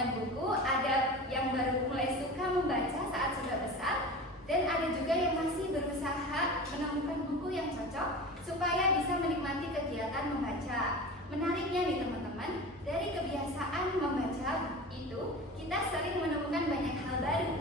dengan buku, ada yang baru mulai suka membaca saat sudah besar, dan ada juga yang masih berusaha menemukan buku yang cocok supaya bisa menikmati kegiatan membaca. Menariknya nih teman-teman, dari kebiasaan membaca itu kita sering menemukan banyak hal baru,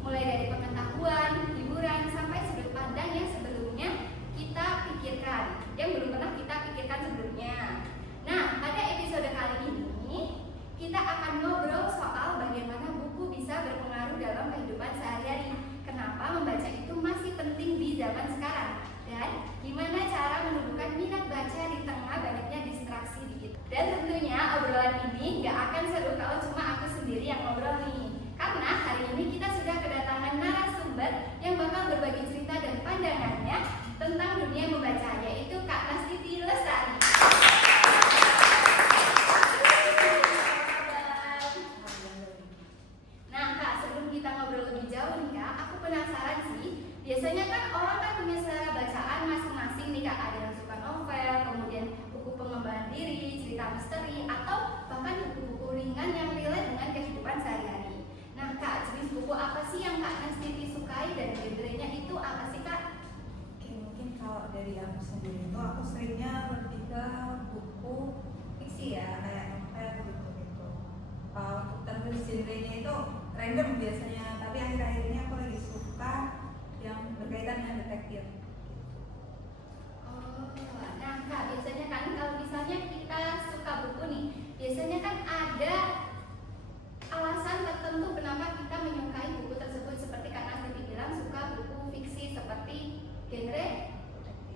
mulai dari pengetahuan, hiburan, sampai sudut pandang yang sebelumnya kita pikirkan, yang belum pernah kita pikirkan sebelumnya. Nah, pada episode kali ini kita akan ngobrol soal bagaimana buku bisa berpengaruh dalam kehidupan sehari-hari, kenapa membaca itu masih penting di zaman sekarang, dan gimana cara menumbuhkan minat baca di tengah banyaknya distraksi digital. Dan tentunya obrolan ini gak akan seru kalau cuma aku sendiri yang ngobrol nih, karena hari ini kita sudah kedatangan narasumber yang bakal berbagi cerita dan pandangannya tentang dunia membaca, yaitu Kak Nastiti Lestari. Nah Kak, sebelum kita ngobrol lebih jauh nih Kak, aku penasaran sih, biasanya kan orang kan punya selera bacaan masing-masing nih Kak. Ada yang suka novel, kemudian buku pengembangan diri, cerita misteri, atau bahkan buku-buku ringan yang relate dengan kehidupan sehari-hari. Nah Kak, jenis buku apa sih yang Kak Nastiti sukai dan genrenya itu apa sih Kak? Oke, mungkin kalau dari aku sendiri itu aku seringnya lebih ke buku fiksi ya, kayak novel gitu. Untuk tertulis genrenya itu random biasanya, tapi akhir-akhir ini aku lagi suka yang berkaitan dengan detektif. Oh, nah Kak, biasanya kan kalau misalnya kita suka buku nih, biasanya kan ada alasan tertentu kenapa kita menyukai buku tersebut. Seperti Kak Nastiti bilang suka buku fiksi seperti genre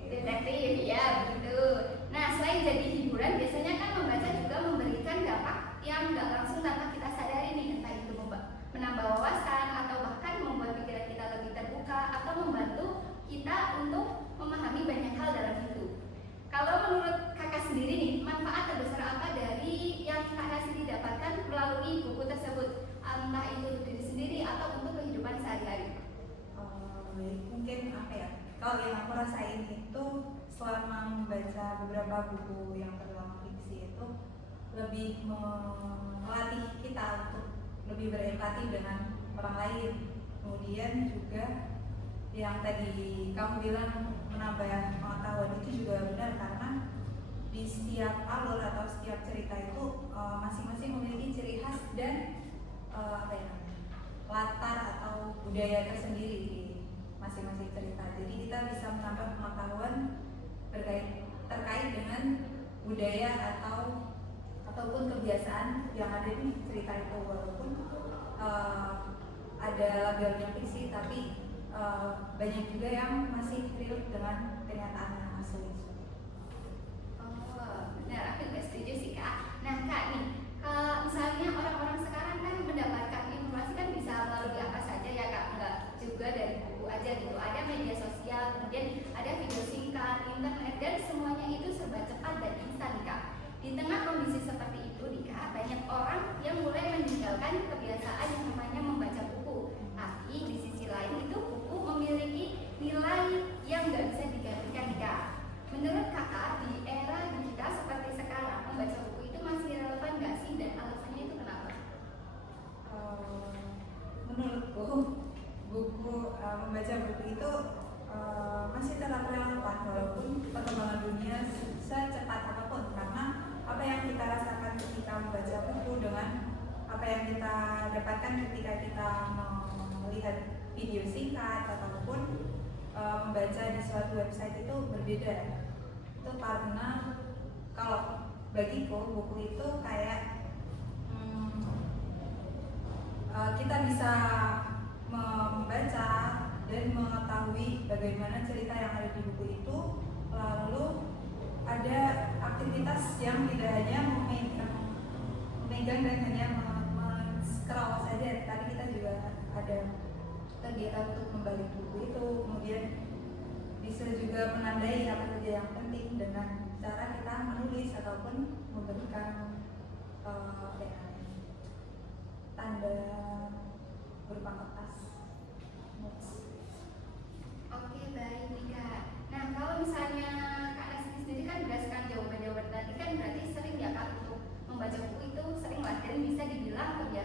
detektif, ya begitu. Nah, selain jadi hiburan, biasanya kan membaca juga memberikan dampak yang nggak langsung tanpa kita sadari nih, entah itu menambah wawasan atau bahkan membuat pikiran kita lebih terbuka atau membantu kita untuk memahami banyak hal dalam hidup. Kalau menurut Kakak sendiri nih, manfaat terbesar apa dari yang Kak Nastiti dapatkan melalui buku tersebut, entah itu untuk diri sendiri atau untuk kehidupan sehari-hari? Mungkin apa ya? Kalau yang aku rasain itu selama membaca beberapa buku yang terutama fiksi itu lebih melatih kita untuk lebih berempati dengan orang lain. Kemudian juga yang tadi kamu bilang menambah pengetahuan itu juga benar, karena di setiap alur atau setiap cerita itu masing-masing memiliki ciri khas dan latar atau budaya tersendiri di masing-masing cerita. Jadi kita bisa menambah pengetahuan terkait dengan budaya ataupun kebiasaan yang ada di cerita itu, walaupun ada labelnya fiksi, tapi banyak juga yang masih relate dengan kenyataan yang asli. Oh, benar, aku juga setuju sih Kak. Nah Kak nih, misalnya orang-orang sekarang kan mendapatkan informasi kan bisa melalui apa saja ya Kak, enggak juga dari buku aja gitu. Ada media sosial, kemudian ada video singkat, internet, dan semuanya itu serba cepat dan instan nih Kak. Di tengah kondisi seperti itu nih Kak, banyak orang yang mulai meninggalkan kebiasaan yang namanya membaca buku. Tapi di sisi lain itu buku memiliki nilai yang nggak bisa digantikan nih Kak. Menurut Kakak, di era digital seperti sekarang, membaca buku itu masih relevan nggak sih, dan alasannya itu kenapa? Menurutku membaca buku itu masih tetap relevan walaupun perkembangan dunia secepat apapun, karena apa yang kita rasakan ketika membaca buku dengan apa yang kita dapatkan ketika kita melihat video singkat ataupun membaca di suatu website itu berbeda. Itu karena kalau bagiku buku itu kayak kita bisa membaca dan mengetahui bagaimana cerita yang ada di buku itu, lalu ada aktivitas yang tidak hanya memegang dan hanya men-scroll saja. Tadi kita juga ada kegiatan untuk membalik buku itu, kemudian bisa juga menandai apa saja yang penting dengan cara kita menulis ataupun memberikan tanda berupa kertas. Oke, baik nih Kak. Nah, kalau misalnya Kak Nastiti sendiri kan berdasarkan jawaban-jawaban tadi kan berarti sering ya Kak untuk membaca buku itu sering lah, dan bisa dibilang kebiasaan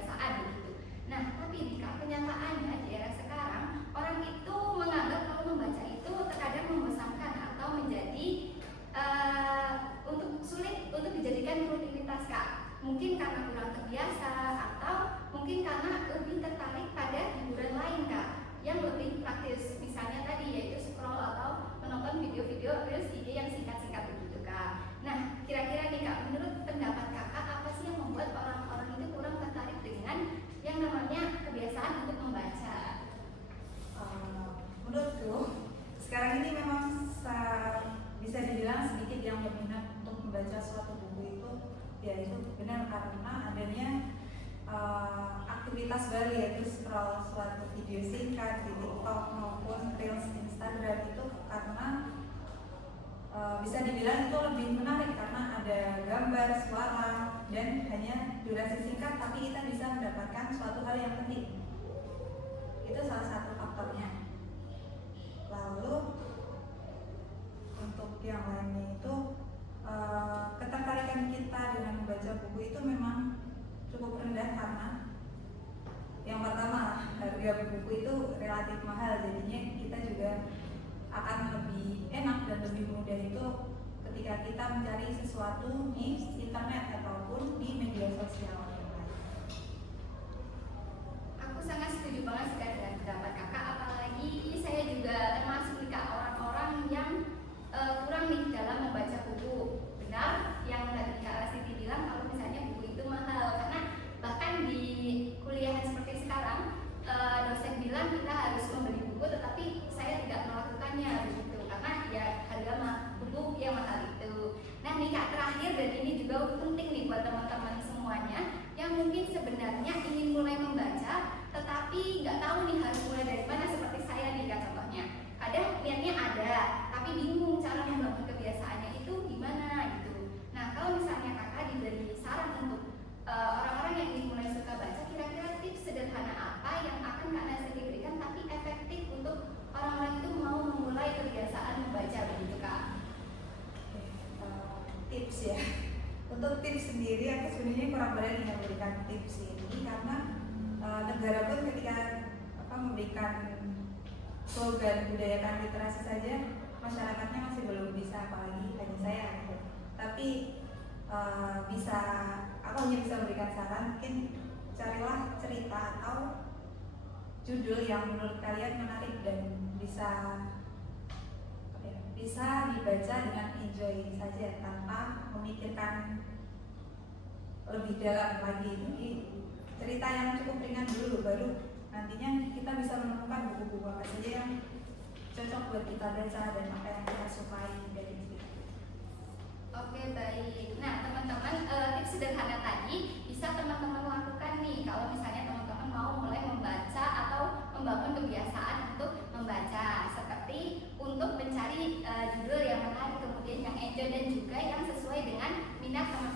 mungkin karena kurang terbiasa atau mungkin karena lebih tertarik pada hiburan lain Kak yang lebih praktis, misalnya tadi yaitu scroll atau menonton video-video reels IG yang singkat-singkat begitu Kak. Nah, kira-kira nih Kak, menurut pendapat Kakak apa sih yang membuat orang-orang itu kurang tertarik dengan yang namanya kebiasaan untuk membaca? Menurutku sekarang ini memang bisa dibilang sedikit yang berminat untuk membaca suatu buku itu, ya itu benar karena adanya aktivitas baru yaitu scroll suatu video singkat di TikTok maupun Reels Instagram itu, karena bisa dibilang itu lebih menarik karena ada gambar, suara, dan hanya durasi singkat tapi kita bisa mendapatkan suatu hal yang penting. Itu salah satu faktornya. Lalu untuk yang lainnya itu ketertarikan kita dengan membaca buku itu memang cukup rendah karena yang pertama harga buku itu relatif mahal, jadinya kita juga akan lebih enak dan lebih mudah itu ketika kita mencari sesuatu di internet ataupun di media sosial yang lain. Aku sangat setuju banget sekali dengan pendapat Kakak, apalagi saya juga termasuk nih Kak orang-orang yang kurang nih dalam membaca buku. Benar yang tadi Kak Siti bilang kalau misalnya buku itu mahal, karena bahkan di kuliah seperti sekarang dosen bilang kita harus membeli buku, tetapi saya tidak melakukannya begitu karena ya harga buku yang mahal itu. Nah nih Kak, terakhir dan ini juga penting nih buat teman-teman semuanya yang mungkin sebenarnya ingin mulai membaca tetapi nggak tahu nih harus mulai dari mana, seperti saya nih Kak contohnya. Kadang niatnya ada tapi bingung cara membangun kebiasaannya itu gimana gitu. Nah kalau misalnya Kakak diberi saran untuk orang-orang yang ingin mulai suka baca, kira-kira tips sederhana apa yang akan Kak Nasri berikan tapi efektif untuk orang-orang itu mau memulai kebiasaan membaca begitu Kak? Tips ya. Untuk tips sendiri aku sebenarnya kurang berani memberikan tips ini karena negara pun ketika memberikan slogan budayakan literasi saja masyarakatnya masih belum bisa, apalagi hanya saya gitu. Tapi bisa, aku hanya bisa memberikan saran, mungkin carilah cerita atau judul yang menurut kalian menarik dan bisa dibaca dengan enjoy saja tanpa memikirkan lebih dalam lagi. Jadi cerita yang cukup ringan dulu, baru nantinya kita bisa menemukan buku-buku apa saja yang cocok buat kita baca dan apa yang kita sukai dari cerita. Oke baik. Nah teman-teman, tips sederhana tadi bisa teman-teman lakukan nih kalau misalnya teman-teman mau mulai membaca atau membangun kebiasaan untuk membaca, seperti untuk mencari judul yang menarik, kemudian yang enjoy dan juga yang sesuai dengan minat teman-teman